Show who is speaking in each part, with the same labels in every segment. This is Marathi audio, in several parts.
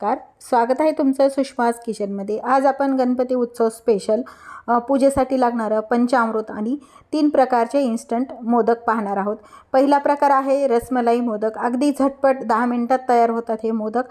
Speaker 1: नमस्कार. स्वागत आहे तुमचं सुषमाज किचनमध्ये. आज आपण गणपती उत्सव स्पेशल पूजेसाठी लागणारं पंचामृत आणि तीन प्रकारचे इन्स्टंट मोदक पाहणार आहोत. पहिला प्रकार आहे रसमलाई मोदक. अगदी झटपट दहा मिनटात तयार होतात हे मोदक.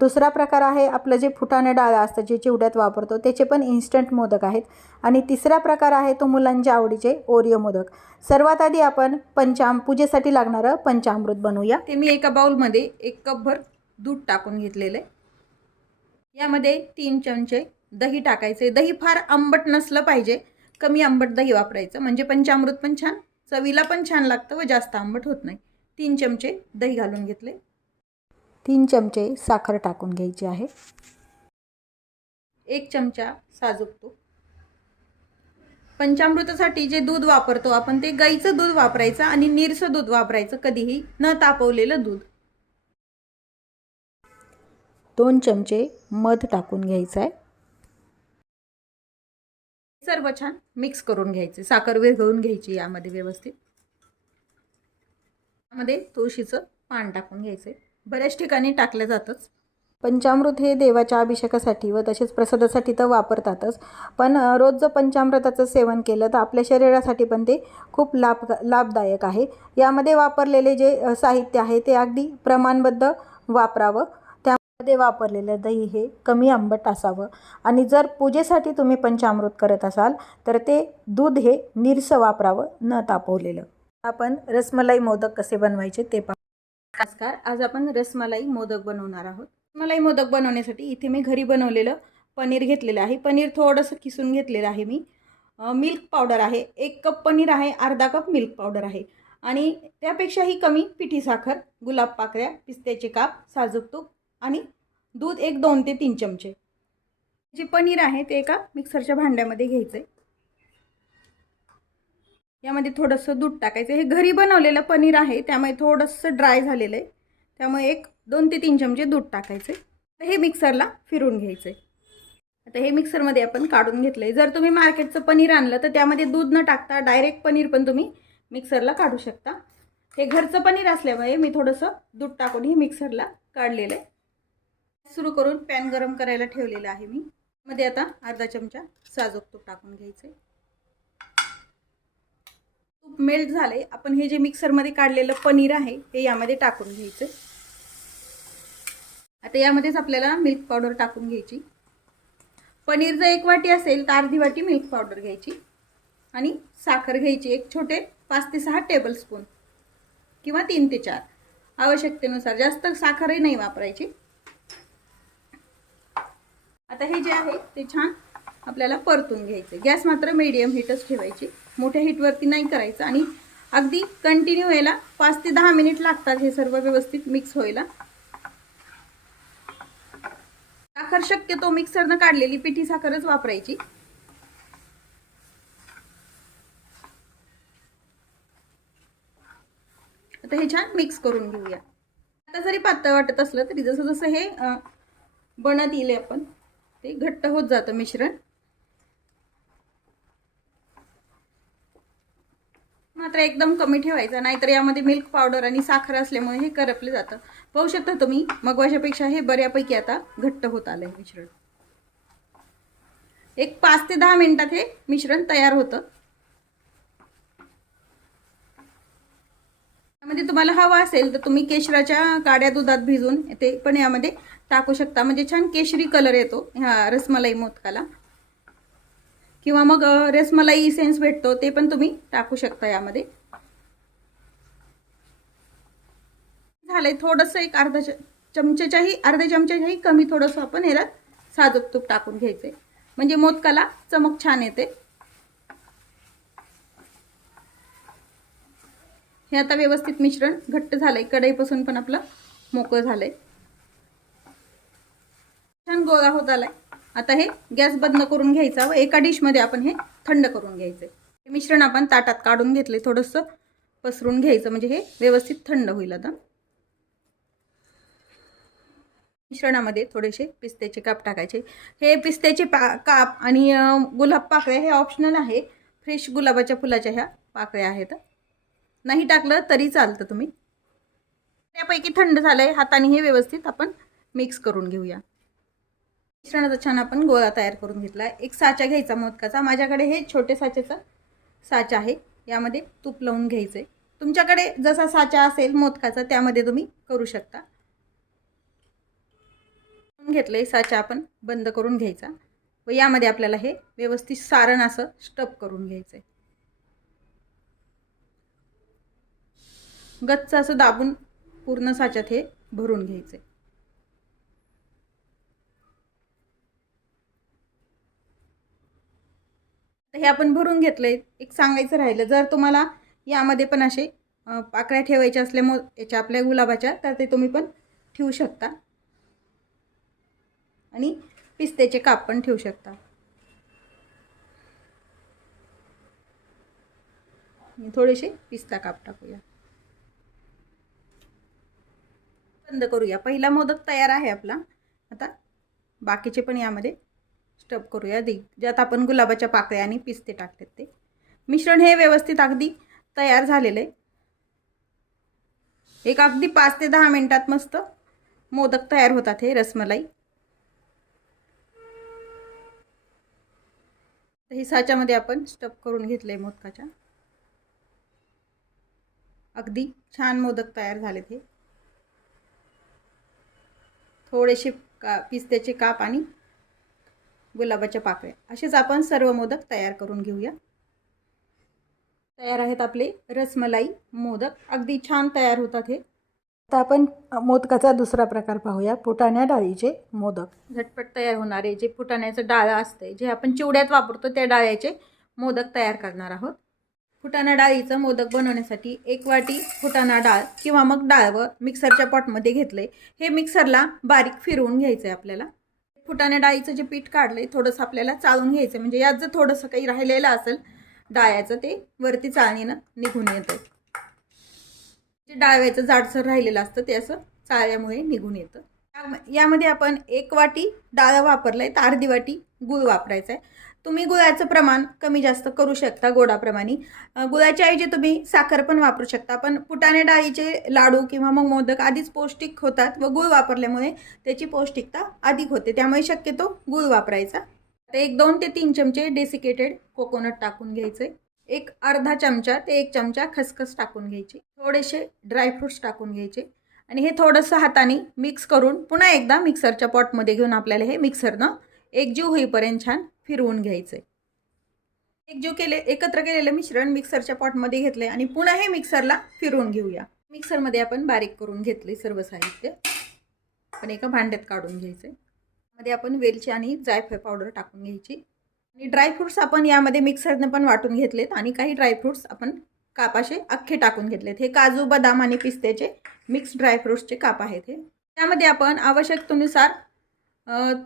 Speaker 1: दुसरा प्रकार आहे आपलं जे फुटाणं डाळ असतं जे चिवड्यात वापरतो त्याचे पण इन्स्टंट मोदक आहेत. आणि तिसरा प्रकार आहे तो मुलांच्या आवडीचे ओरिओ मोदक. सर्वात आधी आपण पंचाम पूजेसाठी लागणारं पंचामृत बनवूया.
Speaker 2: ते मी एका बाउलमध्ये एक कपभर दूध टाकून घेतलेलं आहे. यामध्ये तीन चमचे दही टाकायचे. दही फार आंबट नसलं पाहिजे. कमी आंबट दही वापरायचं. म्हणजे पंचामृत पण छान चवीला पण छान लागतं व जास्त आंबट होत नाही. तीन चमचे दही घालून घेतले.
Speaker 1: तीन चमचे साखर टाकून घ्यायची आहे.
Speaker 2: एक चमचा साजूक तूप पंचामृतासाठी जे दूध वापरतो आपण ते गाईचं दूध वापरायचं आणि निरसं दूध वापरायचं. कधीही न तापवलेलं दूध.
Speaker 1: दोन चमचे मध टाकून घ्यायचं आहे.
Speaker 2: सर्व छान मिक्स करून घ्यायचे. साखर विरघळून घ्यायची यामध्ये व्यवस्थित. यामध्ये तुळशीचं पान टाकून घ्यायचे बऱ्याच ठिकाणी टाकलं जातंच.
Speaker 1: पंचामृत हे देवाच्या अभिषेकासाठी व तसेच प्रसादासाठी तर वापरतातच. पण रोज जर पंचामृताचं सेवन केलं तर आपल्या शरीरासाठी पण ते खूप लाभ लाभदायक आहे. यामध्ये वापरलेले जे साहित्य आहे ते अगदी प्रमाणबद्ध वापरावं. ते वापरलेलं दही हे कमी आंबट असावं. आणि जर पूजेसाठी तुम्ही पंचामृत करत असाल तर ते दूध हे निरसं वापरावं न तापवलेलं. आपण रसमलाई मोदक कसे बनवायचे ते पाहू.
Speaker 2: नमस्कार आज आपण रसमलाई मोदक बनवणार आहोत. रसमलाई मोदक बनवण्यासाठी इथे मी घरी बनवलेलं पनीर घेतलेलं आहे. पनीर थोडंसं किसून घेतलेलं आहे मी. मिल्क पावडर आहे. एक कप पनीर आहे अर्धा कप मिल्क पावडर आहे. आणि त्यापेक्षाही कमी पिठी साखर गुलाब पाकळ्या पिस्त्याचे काप साजूक तूप आणि दूध एक दोन ते तीन चमचे. जे पनीर आहे ते एका मिक्सरच्या भांड्यामध्ये घ्यायचं आहे यामध्ये थोडंसं दूध टाकायचं. हे घरी बनवलेलं पनीर आहे त्यामुळे थोडंसं ड्राय झालेलं आहे त्यामुळे एक दोन ते तीन चमचे दूध टाकायचे तर हे मिक्सरला फिरून घ्यायचं आहे आता हे मिक्सरमध्ये आपण काढून घेतलं आहे जर तुम्ही मार्केटचं पनीर आणलं तर त्यामध्ये दूध न टाकता डायरेक्ट पनीर पण तुम्ही मिक्सरला काढू शकता. हे घरचं पनीर असल्यामुळे मी थोडंसं दूध टाकून हे मिक्सरला काढलेलं आहे सुरू करून पॅन गरम करायला ठेवलेलं आहे मी. मध्ये आता अर्धा चमचा साजूक तूप टाकून घ्यायचं. तूप मेल्ट झाले आपण हे जे मिक्सरमध्ये काढलेलं पनीर आहे हे यामध्ये टाकून घ्यायचं. आता यामध्येच आपल्याला मिल्क पावडर टाकून घ्यायची. पनीर जर एक वाटी असेल तर अर्धी वाटी मिल्क पावडर घ्यायची. आणि साखर घ्यायची एक छोटे पाच ते सहा टेबलस्पून किंवा तीन ते चार. आवश्यकतेनुसार. जास्त साखरही नाही वापरायची. आता हे जे आहे ते छान आपल्याला परतून घ्यायचे गॅस मात्र मीडियम हीटच ठेवायची. मोठ्या हीटवरती नाही करायचं आणि अगदी कंटिन्यू व्हायला पाच ते दहा मिनिट लागतात हे सर्व व्यवस्थित मिक्स व्हायला. साखर शक्यतो मिक्सरनं काढलेली पिठी साखरच वापरायची. आता हे छान मिक्स करून घेऊया. आता जरी पातळ वाटत असलं तरी जसं जसं हे बनत येईल आपण ते घट्ट होत जातं मिश्रण. मात्र एकदम कमी ठेवायचं नाहीतर यामध्ये मिल्क पावडर आणि साखर असल्यामुळे हे करपलं जातं. पाहू शकता तुम्ही मगवाशापेक्षा हे बऱ्यापैकी आता घट्ट होत आलं आहे मिश्रण. एक पाच ते दहा मिनिटात हे मिश्रण तयार होतं. यामध्ये तुम्हाला हवं असेल तर तुम्ही केशराच्या काड्या दुधात भिजून ते पण यामध्ये टाकू शकता. म्हणजे छान केशरी कलर येतो ह्या रसमलाई मोदकाला. किंवा मग रसमलाई इसेन्स भेटतो ते पण तुम्ही टाकू शकता यामध्ये. झालंय थोडंसं एक अर्धा चमच्याच्याही अर्ध्या चमच्याच्याही कमी थोडंसं आपण याला साजूक तूप टाकून घ्यायचंय. म्हणजे मोदकाला चमक छान येते. हे आता व्यवस्थित मिश्रण घट्ट झालंय. कढईपासून पण आपलं मोकळं झालंय. छान गोळा होत आलाय. आता हे गॅस बंद करून घ्यायचा व एका डिशमध्ये आपण हे थंड करून घ्यायचंय. हे मिश्रण आपण ताटात काढून घेतले थोडंसं पसरून घ्यायचं म्हणजे हे व्यवस्थित थंड होईल आता. मिश्रणामध्ये थोडेसे पिस्त्याचे काप टाकायचे. हे पिस्त्याचे पा काप आणि गुलाब पाकळ्या हे ऑप्शनल आहे. फ्रेश गुलाबाच्या फुलाच्या ह्या पाकळ्या आहेत. नाही टाकलं तरी चालतं तुम्ही. त्यापैकी थंड झालंय हाताने हे व्यवस्थित आपण मिक्स करून घेऊया. मिश्रणाचा छान आपण गोळा तयार करून घेतला आहे एक साचा घ्यायचा मोदकाचा. माझ्याकडे हे छोटे साचेचं साचा आहे. यामध्ये तूप लावून घ्यायचं आहे तुमच्याकडे जसा साचा असेल मोदकाचा त्यामध्ये तुम्ही करू शकता. घेतलं साचा आपण बंद करून घ्यायचा. व यामध्ये आपल्याला हे व्यवस्थित सारण असं स्टप करून घ्यायचं आहे गच्च असं दाबून पूर्ण साच्यात हे भरून घ्यायचं हे आपण भरून घेतलंय. एक सांगायचं राहिलं जर तुम्हाला यामध्ये पण असे पाकळ्या ठेवायच्या असल्यामुळे याच्या आपल्या गुलाबाच्या तर ते तुम्ही पण ठेवू शकता. आणि पिस्त्याचे काप पण ठेवू शकता. थोडेसे पिस्ता काप टाकूया. बंद करूया. पहिला मोदक तयार आहे आपला. आता बाकीचे पण यामध्ये स्टप करूया. दे ज्यात आपण गुलाबाच्या पाकळ्या आणि पिस्ते टाकलेत ते. मिश्रण हे व्यवस्थित अगदी तयार झालेलं आहे. एक अगदी पाच ते दहा मिनटात मस्त मोदक तयार होतात हे रसमलाई. तर साच्यामध्ये आपण स्टप करून घेतलं आहे मोदकाच्या. अगदी छान मोदक तयार झालेत हे. थोडेसे का पिस्त्याचे काप आणि गुलाबाच्या पाकळ्या. असेच आपण सर्व मोदक तयार करून घेऊया. तयार आहेत आपले रसमलाई मोदक. अगदी छान तयार होतात हे.
Speaker 1: आता आपण मोदकाचा दुसरा प्रकार पाहूया. फुटाण्या डाळीचे मोदक.
Speaker 2: झटपट तयार होणारे जे फुटाण्याचं डाळ असते जे आपण चिवड्यात वापरतो त्या डाळ्याचे मोदक तयार करणार आहोत. फुटाणा डाळीचं मोदक बनवण्यासाठी एक वाटी फुटाणा डाळ किंवा मग डाळ व मिक्सरच्या पॉटमध्ये घेतले हे मिक्सरला बारीक फिरवून घ्यायचं आहे आपल्याला. फुटाणा डाळीचं जे पीठ काढलं आहे थोडंसं आपल्याला चाळून घ्यायचं म्हणजे यात जर थोडंसं काही राहिलेलं असेल डाळ्याचं ते वरती चाळणीनं निघून येतं जे डाळव्याचं जाडसर राहिलेलं असतं ते असं चाळ्यामुळे निघून येतं. यामध्ये आपण एक वाटी डाळ वापरलाय तर अर्धी वाटी गुळ वापरायचा आहे तुम्ही गुळाचं प्रमाण कमी जास्त करू शकता गोडाप्रमाणे. गुळाच्या ऐवजी तुम्ही साखर पण वापरू शकता. पण फुटाणे डाळीचे लाडू किंवा मग मोदक आधीच पौष्टिक होतात व गुळ वापरल्यामुळे त्याची पौष्टिकता अधिक होते. त्यामुळे शक्यतो गुळ वापरायचा. आता एक दोन ते तीन चमचे डेसिकेटेड कोकोनट टाकून घ्यायचे. एक अर्धा चमचा ते एक चमचा खसखस टाकून घ्यायची. थोडेसे ड्रायफ्रूट्स टाकून घ्यायचे. आणि हे थोडंसं हाताने मिक्स करून पुन्हा एकदा मिक्सरच्या पॉटमध्ये घेऊन आपल्याला हे मिक्सरनं एकजीव होईपर्यंत छान फिरवून घ्यायचं. एकजीव केले एकत्र केलेलं मिश्रण मिक्सरच्या पॉटमध्ये घेतले आणि पुन्हा हे मिक्सरला फिरवून घेऊया. मिक्सरमध्ये आपण बारीक करून घेतले सर्व साहित्य. पण एका भांड्यात काढून घ्यायचे. मध्ये आपण वेलची आणि जायफळ पावडर टाकून घ्यायची. आणि ड्रायफ्रुट्स आपण यामध्ये मिक्सरनं पण वाटून घेतलेत आणि काही ड्रायफ्रुट्स आपण कापाचे अख्खे टाकून घेतलेत. हे काजू बदाम आणि पिस्त्याचे मिक्स ड्रायफ्रुट्सचे काप आहेत हे. त्यामध्ये आपण आवश्यकतेनुसार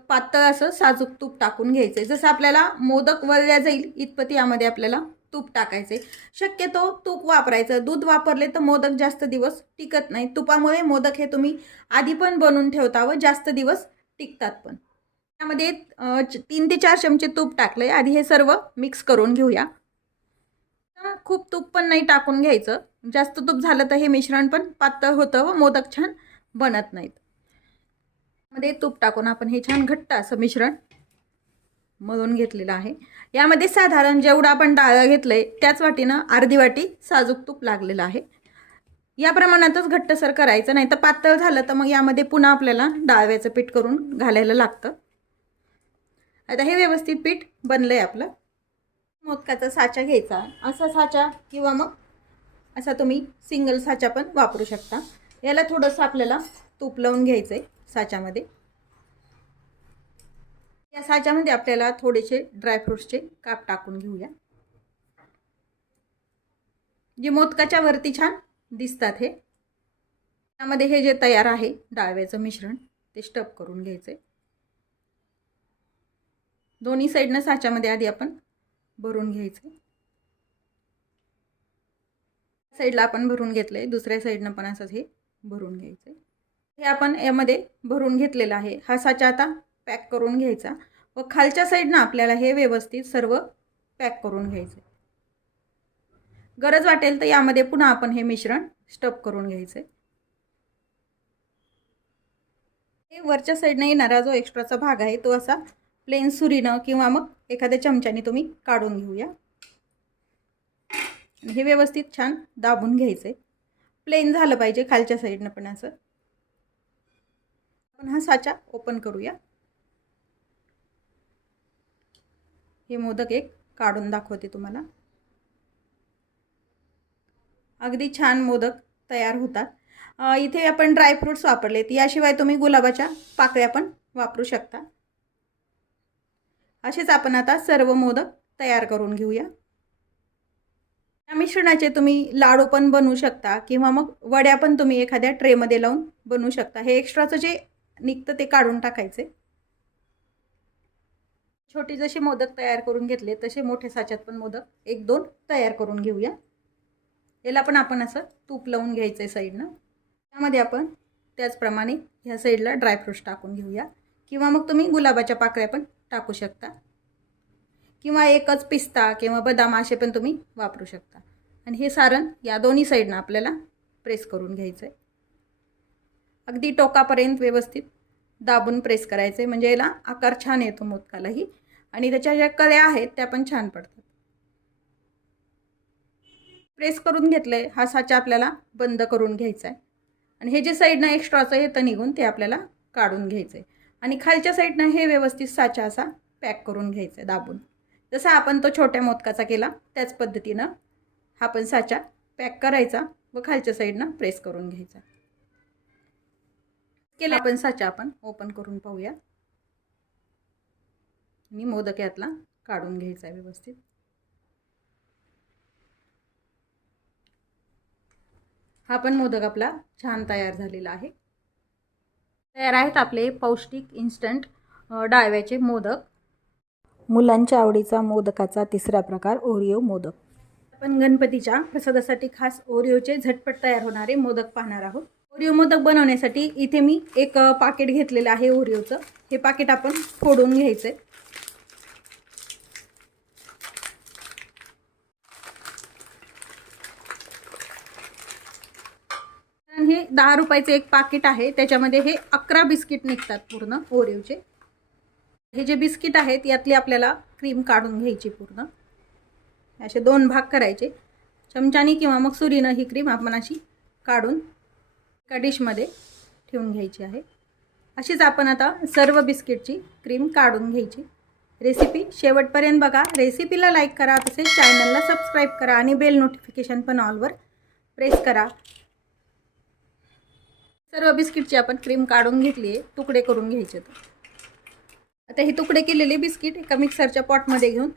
Speaker 2: पातळ असं साजूक तूप टाकून घ्यायचं जसं आपल्याला मोदक वळल्या जाईल इतपत यामध्ये आपल्याला तूप टाकायचे शक्यतो तूप वापरायचं. दूध वापरले तर मोदक जास्त दिवस टिकत नाही. तुपामुळे मोदक हे तुम्ही आधी पण बनवून ठेवता व जास्त दिवस टिकतात पण. त्यामध्ये तीन ते चार चमचे तूप टाकले आधी हे सर्व मिक्स करून घेऊया. खूप तूप पण नाही टाकून घ्यायचं. जास्त तूप झालं तर हे मिश्रण पण पातळ होतं व मोदक छान बनत नाहीत. मध्ये तूप टाकून आपण हे छान घट्ट असं मिश्रण मळून घेतलेलं आहे. यामध्ये साधारण जेवढं आपण डाळ घेतलंय त्याच वाटीनं अर्धी वाटी साजूक तूप लागलेलं आहे. या प्रमाणातच घट्टसर करायचं नाही तर पातळ झालं तर मग यामध्ये पुन्हा आपल्याला डाळव्याचं पीठ करून घालायला लागतं. आता हे व्यवस्थित पीठ बनलं आहे आपलं. मोदकाचा साचा घ्यायचा. असा साचा किंवा मग असा तुम्ही सिंगल साचा पण वापरू शकता. याला थोडंसं आपल्याला तूप लावून घ्यायचं आहे साच्यामध्ये. या साच्यामध्ये आपल्याला थोडेसे ड्रायफ्रुट्सचे काप टाकून घेऊया. जे मोदकाच्या वरती छान दिसतात हे. त्यामध्ये हे जे तयार आहे डाळव्याचं मिश्रण ते स्टप करून घ्यायचं दोन्ही साईडनं साच्यामध्ये आधी आपण भरून घ्यायचं साईडला आपण भरून घेतलंय दुसऱ्या साईडनं पण असंच हे भरून घ्यायचं हे आपण यामध्ये भरून घेतलेलं आहे. हा साचा आता पॅक करून घ्यायचा व खालच्या साईडनं आपल्याला हे व्यवस्थित सर्व पॅक करून घ्यायचं गरज वाटेल तर यामध्ये पुन्हा आपण हे मिश्रण स्टप करून घ्यायचं हे वरच्या साईडनं येणारा जो एक्स्ट्राचा भाग आहे तो असा प्लेन सुरीनं किंवा मग एखाद्या चमच्याने तुम्ही काढून घेऊया. हे व्यवस्थित छान दाबून घ्यायचं प्लेन झालं पाहिजे खालच्या साईडनं पण असं. आपण हा साचा ओपन करूया. हे मोदक एक काढून दाखवते तुम्हाला. अगदी छान मोदक तयार होतात. इथे आपण ड्रायफ्रूट्स वापरलेत. याशिवाय तुम्ही गुलाबाच्या पाकळ्या पण वापरू शकता. असेच आपण आता सर्व मोदक तयार करून घेऊया. या मिश्रणाचे तुम्ही लाडू पण बनवू शकता किंवा मग वड्या पण तुम्ही एखाद्या ट्रेमध्ये लावून बनवू शकता. हे एक्स्ट्राचं जे निघतं ते काढून टाकायचे. छोटे जसे मोदक तयार करून घेतले तसे मोठे साच्यात पण मोदक एक दोन तयार करून घेऊया. याला पण आपण असं तूप लावून घ्यायचं आहे साईडनं. त्यामध्ये आपण त्याचप्रमाणे ह्या साईडला ड्रायफ्रूट्स टाकून घेऊया. किंवा मग तुम्ही गुलाबाच्या पाकळ्या पण टाकू शकता. किंवा एकच पिस्ता किंवा बदाम असे पण तुम्ही वापरू शकता. आणि हे सारण या दोन्ही साईडनं आपल्याला प्रेस करून घ्यायचं आहे अगदी टोकापर्यंत व्यवस्थित दाबून प्रेस करायचं आहे म्हणजे याला आकार छान येतो मोदकालाही. आणि त्याच्या ज्या कळ्या आहेत त्या पण छान पडतात. प्रेस करून घेतलं आहे हा साचा आपल्याला बंद करून घ्यायचा आहे आणि हे जे साईडनं एक्स्ट्राचं येतं निघून ते आपल्याला काढून घ्यायचं आहे आणि खालच्या साईडनं हे व्यवस्थित साचा असा पॅक करून घ्यायचा आहे दाबून. जसा आपण तो छोट्या मोदकाचा केला त्याच पद्धतीनं हा पण साचा पॅक करायचा व खालच्या साईडनं प्रेस करून घ्यायचा. केला. आपण साचा आपण ओपन करून पाहूया. मी मोदक यातला काढून घ्यायचा आहे व्यवस्थित. हा पण मोदक आपला छान तयार झालेला आहे. तयार आहेत आपले पौष्टिक इन्स्टंट डाव्याचे डाळव्याचे मोदक.
Speaker 1: मुलांच्या आवडीचा मोदकाचा तिसरा प्रकार ओरिओ मोदक.
Speaker 2: आपण गणपतीच्या प्रसादासाठी खास ओरिओचे झटपट तयार होणारे मोदक पाहणार आहोत. ओरिओ मोदक बनवण्यासाठी इथे मी एक पाकिट घेतलेलं आहे ओरिओचं. हे पाकिट आपण फोडून घ्यायचं आहे हे दहा रुपयाचे एक पाकिट आहे त्याच्यामध्ये हे अकरा बिस्किट निघतात पूर्ण ओरिओचे. हे जे बिस्किट आहेत यातली आपल्याला क्रीम काढून घ्यायची पूर्ण. असे दोन भाग करायचे. चमच्याने किंवा मग सुरीनं ही क्रीम आपण अशी काढून एका डिशमध्ये ठेवून घ्यायची आहे. अशीच आपण आता सर्व बिस्किटची क्रीम काढून घ्यायची. रेसिपी शेवटपर्यंत बघा. रेसिपीला लाईक करा तसेच चॅनलला सबस्क्राईब करा आणि बेल नोटिफिकेशन पण ऑलवर प्रेस करा. सर्व बिस्किटची आपण क्रीम काढून घेतली आहे. तुकडे करून घ्यायचे तर आता हे तुकडे केलेले बिस्किट एका मिक्सरच्या पॉटमध्ये घेऊन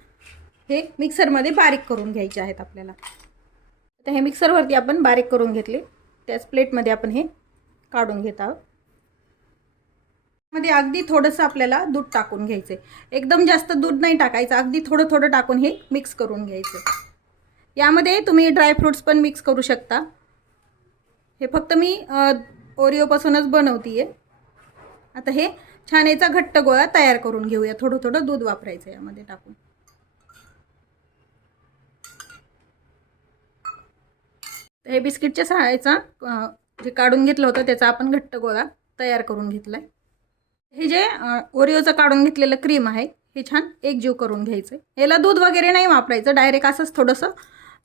Speaker 2: हे मिक्सरमध्ये बारीक करून घ्यायचे आहेत आपल्याला. आता हे मिक्सरवरती आपण बारीक करून घेतले. त्याच प्लेटमध्ये आपण हे काढून घेत आहोत. मध्ये अगदी थोडंसं आपल्याला दूध टाकून घ्यायचं एकदम जास्त दूध नाही टाकायचं अगदी थोडं थोडं टाकून हे मिक्स करून घ्यायचं यामध्ये तुम्ही ड्रायफ्रूट्स पण मिक्स करू शकता. हे फक्त मी ओरिओपासूनच बनवते आहे आता हे छान याचा घट्ट गोळा तयार करून घेऊया. थोडं थोडं दूध वापरायचं यामध्ये टाकून. तर हे बिस्किटच्या सहायचा जे काढून घेतलं होतं त्याचा आपण घट्ट गोळा तयार करून घेतला आहे हे जे ओरिओचं काढून घेतलेलं क्रीम आहे हे छान एकजीव करून घ्यायचं याला दूध वगैरे नाही वापरायचं डायरेक्ट असंच थोडंसं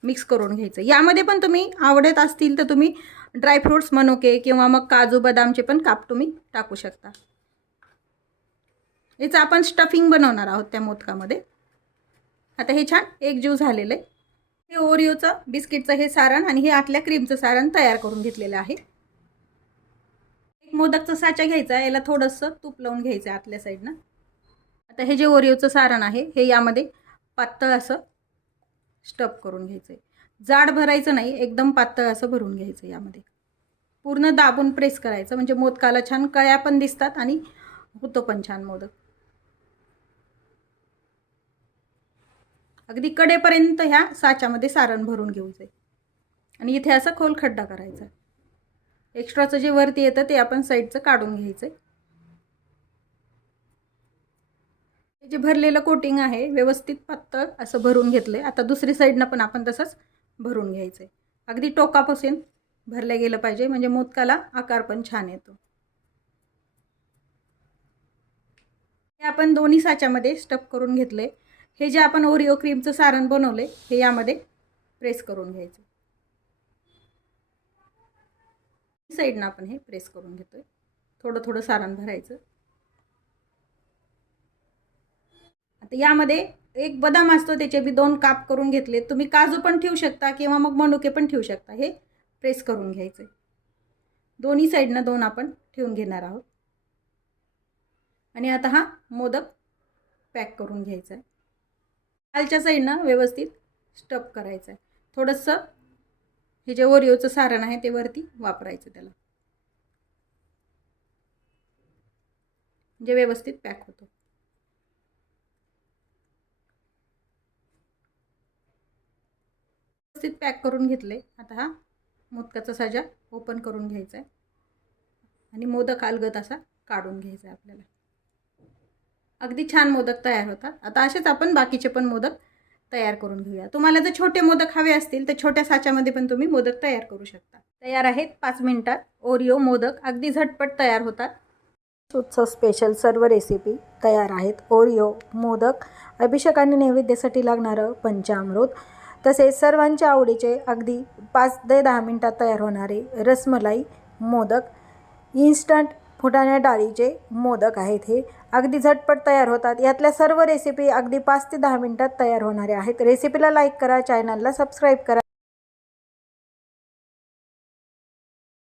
Speaker 2: मिक्स करून घ्यायचं यामध्ये पण तुम्ही आवडत असतील तर तुम्ही ड्रायफ्रूट्स मनोके किंवा मग काजू बदामचे पण काप तुम्ही टाकू शकता. याचं आपण स्टफिंग बनवणार आहोत त्या मोदकामध्ये. आता हे छान एकजीव झालेलं आहे. हे ओरिओचं बिस्किटचं हे सारण आणि हे आतल्या क्रीमचं सारण तयार करून घेतलेलं आहे. एक मोदकचा साचा घ्यायचा आहे याला थोडंसं तूप लावून घ्यायचं आहे आतल्या साईडनं. आता हे जे ओरिओचं सारण आहे हे यामध्ये पातळ असं स्टप करून घ्यायचं आहे जाड भरायचं नाही एकदम पातळ असं भरून घ्यायचं यामध्ये. पूर्ण दाबून प्रेस करायचं म्हणजे मोदकाला छान कळ्या पण दिसतात आणि होतो पण छान मोदक. अगदी कडेपर्यंत ह्या साच्यामध्ये सारण भरून घेऊ जाईल. आणि इथे असा खोल खड्डा करायचा एक्स्ट्राचं जे वरती येतं ते आपण साईडचं काढून घ्यायचं आहे जे भरलेलं कोटिंग आहे व्यवस्थित पातळ असं भरून घेतलं आहे आता दुसरी साईडनं पण आपण तसंच भरून घ्यायचं आहे अगदी टोकापासून भरलं गेलं पाहिजे म्हणजे मोदकाला आकार पण छान येतो. हे आपण दोन्ही साच्यामध्ये स्टप करून घेतलं आहे हे जे आपण ओरिओ क्रीमचं सारण बनवलं आहे हे यामध्ये प्रेस करून घ्यायचं. साईडनं आपण हे प्रेस करून घेतोय. थोडं थोडं सारण भरायचं. आता यामध्ये एक बदाम असतो त्याचे मी दोन काप करून घेतले तुम्ही काजू पण ठेवू शकता किंवा मग मनुके पण ठेवू शकता. हे प्रेस करून घ्यायचे. दोन्ही साईडनं दोन आपण ठेवून घेणार आहोत. आणि आता हा मोदक पॅक करून घ्यायचा आहे. खालच्या साईडनं व्यवस्थित स्टप करायचं आहे थोडंसं हे जे ओरिओचं सारण आहे ते वरती वापरायचं त्याला. म्हणजे व्यवस्थित पॅक होतो. व्यवस्थित पॅक करून घेतले. आता हा मोदकाचा साजा ओपन करून घ्यायचा आहे आणि मोदक अलगत असा काढून घ्यायचा आहे आपल्याला. अगदी छान मोदक तयार होतात. आता असेच आपण बाकीचे पण मोदक तयार करून घेऊया. तुम्हाला जर छोटे मोदक हवे असतील तर छोट्या साच्यामध्ये पण तुम्ही मोदक तयार करू शकता. तयार आहेत पाच मिनिटात. ओरिओ मोदक अगदी झटपट तयार होतात.
Speaker 1: उत्सव स्पेशल सर्व रेसिपी तयार आहेत. ओरिओ मोदक अभिषेक आणि नैवेद्यासाठी लागणारं पंचामृत तसेच सर्वांच्या आवडीचे अगदी पाच ते दहा मिनटात तयार होणारे रसमलाई मोदक इन्स्टंट फुटाण्या डाळीचे मोदक आहेत हे. अगदी झटपट तयार होतात. यातल्या सर्व रेसिपी अगदी पाच ते दहा मिनटात तयार होणाऱ्या आहेत. रेसिपीला लाईक करा चॅनलला सबस्क्राईब करा.